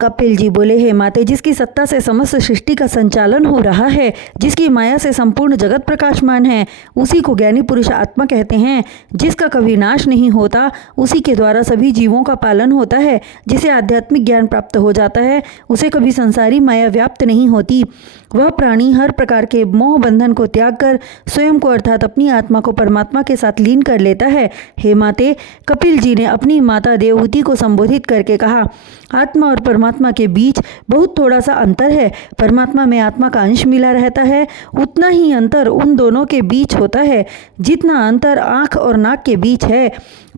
कपिल जी बोले, हे माते, जिसकी सत्ता से समस्त सृष्टि का संचालन हो रहा है, जिसकी माया से संपूर्ण जगत प्रकाशमान है, उसी को ज्ञानी पुरुष आत्मा कहते हैं। जिसका कभी नाश नहीं होता, उसी के द्वारा सभी जीवों का पालन होता है। जिसे आध्यात्मिक ज्ञान प्राप्त हो जाता है, उसे कभी संसारी माया व्याप्त नहीं होती। वह प्राणी हर प्रकार के मोह बंधन को त्याग कर स्वयं को अर्थात अपनी आत्मा को परमात्मा के साथ लीन कर लेता है। हे माते, कपिल जी ने अपनी माता देवहूति को संबोधित करके कहा, आत्मा और परमात्मा के बीच बहुत थोड़ा सा अंतर है। परमात्मा में आत्मा का अंश मिला रहता है, उतना ही अंतर उन दोनों के बीच होता है जितना अंतर आँख और नाक के बीच है।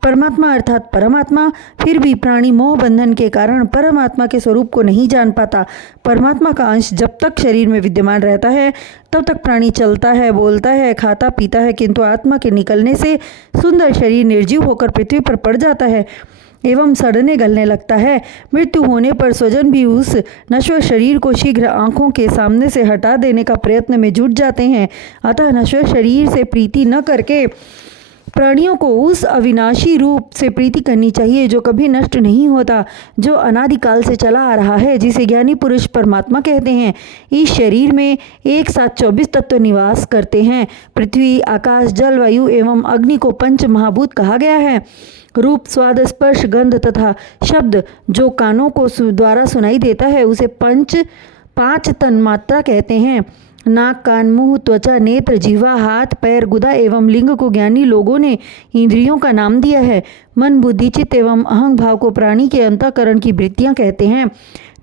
परमात्मा अर्थात परमात्मा फिर भी प्राणी मोह बंधन के कारण परमात्मा के स्वरूप को नहीं जान पाता। परमात्मा का अंश जब तक शरीर में विद्यमान रहता है तब तक प्राणी चलता है, बोलता है, खाता पीता है, किंतु आत्मा के निकलने से सुंदर शरीर निर्जीव होकर पृथ्वी पर पड़ जाता है एवं सड़ने गलने लगता है। मृत्यु होने पर स्वजन भी उस नश्वर शरीर को शीघ्र आंखों के सामने से हटा देने का प्रयत्न में जुट जाते हैं। अतः नश्वर शरीर से प्रीति न करके प्राणियों को उस अविनाशी रूप से प्रीति करनी चाहिए जो कभी नष्ट नहीं होता, जो अनादिकाल से चला आ रहा है, जिसे ज्ञानी पुरुष परमात्मा कहते हैं। इस शरीर में एक साथ 24 तत्व निवास करते हैं। पृथ्वी, आकाश, जल, वायु एवं अग्नि को पंच महाभूत कहा गया है। रूप, स्वाद, स्पर्श, गंध तथा शब्द जो कानों को द्वारा सुनाई देता है, उसे पांच तन्मात्रा कहते हैं। नाक, कान, मुंह, त्वचा, नेत्र, जिह्वा, हाथ, पैर, गुदा एवं लिंग को ज्ञानी लोगों ने इंद्रियों का नाम दिया है। मन, बुद्धि, चित्त एवं अहं भाव को प्राणी के अंतःकरण की वृत्तियां कहते हैं।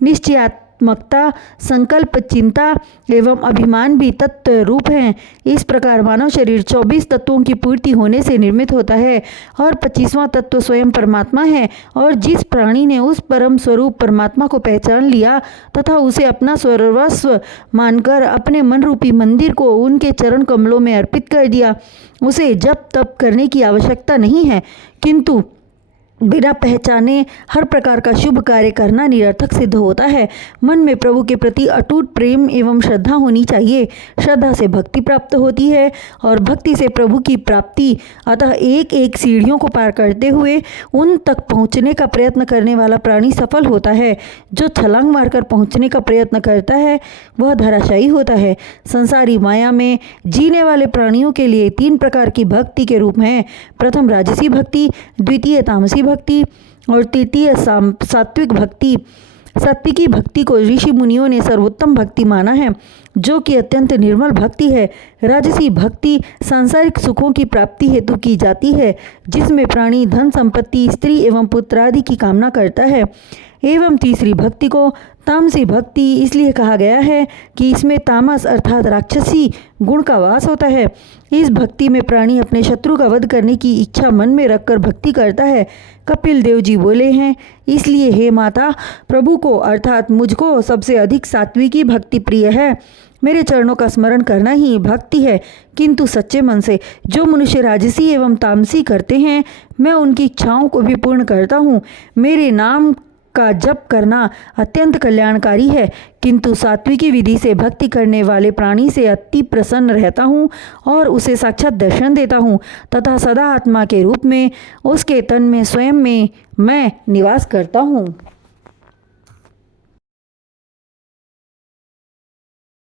निश्चयात्मकता, संकल्प, चिंता एवं अभिमान भी तत्व रूप हैं। इस प्रकार मानव शरीर 24 तत्वों की पूर्ति होने से निर्मित होता है और 25वां तत्व स्वयं परमात्मा है। और जिस प्राणी ने उस परम स्वरूप परमात्मा को पहचान लिया तथा उसे अपना सर्वस्व मानकर अपने मन रूपी मंदिर को उनके चरण कमलों में अर्पित कर दिया, उसे जप तप करने की आवश्यकता नहीं है, किंतु बिना पहचाने हर प्रकार का शुभ कार्य करना निरर्थक सिद्ध होता है। मन में प्रभु के प्रति अटूट प्रेम एवं श्रद्धा होनी चाहिए। श्रद्धा से भक्ति प्राप्त होती है और भक्ति से प्रभु की प्राप्ति। अतः एक एक सीढ़ियों को पार करते हुए उन तक पहुँचने का प्रयत्न करने वाला प्राणी सफल होता है। जो छलांग मारकर पहुँचने का प्रयत्न करता है वह धराशायी होता है। संसारी माया में जीने वाले प्राणियों के लिए 3 प्रकार की भक्ति के रूप हैं। प्रथम राजसी भक्ति, द्वितीय तामसी भक्ति और तृतीय सात्विक भक्ति। सात्विकी भक्ति को ऋषि मुनियों ने सर्वोत्तम भक्ति माना है, जो कि अत्यंत निर्मल भक्ति है। राजसी भक्ति सांसारिक सुखों की प्राप्ति हेतु की जाती है, जिसमें प्राणी धन संपत्ति, स्त्री एवं पुत्र आदि की कामना करता है। एवं तीसरी भक्ति को तामसी भक्ति इसलिए कहा गया है कि इसमें तामस अर्थात राक्षसी गुण का वास होता है। इस भक्ति में प्राणी अपने शत्रु का वध करने की इच्छा मन में रखकर भक्ति करता है। कपिल देव जी बोले हैं, इसलिए हे माता, प्रभु को अर्थात मुझको सबसे अधिक सात्विकी भक्ति प्रिय है। मेरे चरणों का स्मरण करना ही भक्ति है, किंतु सच्चे मन से। जो मनुष्य राजसी एवं तामसी करते हैं, मैं उनकी इच्छाओं को भी पूर्ण करता हूँ। मेरे नाम का जप करना अत्यंत कल्याणकारी है, किंतु सात्विकी विधि से भक्ति करने वाले प्राणी से अति प्रसन्न रहता हूँ और उसे साक्षात दर्शन देता हूँ तथा सदा आत्मा के रूप में उसके तन में स्वयं में मैं निवास करता हूँ।